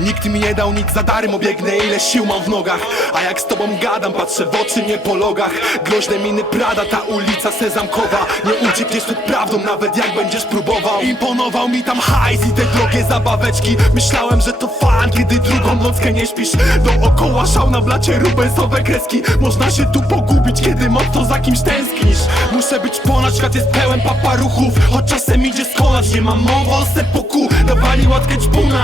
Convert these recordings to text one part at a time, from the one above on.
Nikt mi nie dał nic za darmo, biegnę ile sił mam w nogach. A jak z tobą gadam, patrzę w oczy nie po logach. Groźne miny Prada, ta ulica sezamkowa. Nie uciekniesz przed prawdą, nawet jak będziesz próbował. Imponował mi tam hajs i te drogie zabaweczki. Myślałem, że to fan, kiedy drugą nockę nie śpisz. Dookoła szał na blacie rubensowe kreski. Można się tu pogubić, kiedy mocno za kimś tęsknisz. Muszę być ponad, świat jest pełen paparuchów Choć czasem idzie skonać, nie mam mowy o ćpuna,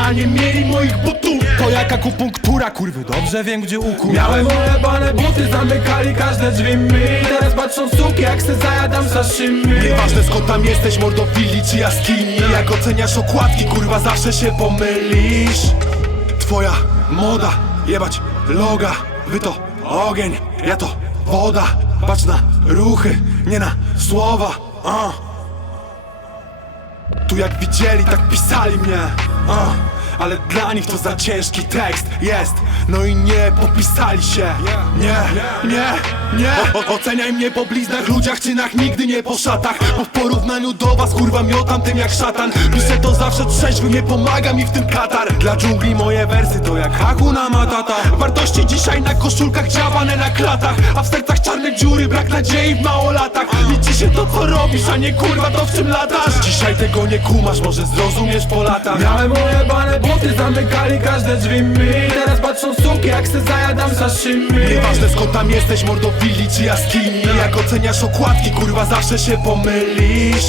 a nie mieli moich butów To jak akupunktura, kurwy, dobrze wiem gdzie uku Miałem ulebane buty, zamykali każde drzwi mi. Teraz patrzą suki, jak se zajadam sashimi Nieważne skąd tam jesteś, mordowili czy jaskini. Jak oceniasz okładki, kurwa zawsze się pomylisz. Twoja moda, jebać loga. Wy to ogień, ja to woda. Patrz na ruchy, nie na słowa. Uh. Tu jak widzieli, tak pisali mnie. Uh. Ale dla nich to za ciężki tekst jest. No i nie popisali się. Nie, nie, nie. O, Oceniaj mnie po bliznach, ludziach, czynach Nigdy nie po szatach. Bo w porównaniu do was kurwa miotam tym jak szatan. Piszę to zawsze trzeźwy, nie pomaga mi w tym katar. Dla dżungli moje wersy to jak Hakuna Matata. Wartości dzisiaj na koszulkach działane na klatach. A w sercach czarne dziury, brak nadziei w mało latach Liczy się to co robisz, a nie kurwa to w czym latasz. Dzisiaj tego nie kumasz, może zrozumiesz po latach. Miałem ulebane buty, zamykali każde drzwi mi. Teraz patrzą suki, jak se zajadam sashimi Nieważne skąd tam jesteś, mordowili czy jaskini Jak oceniasz okładki, kurwa zawsze się pomylisz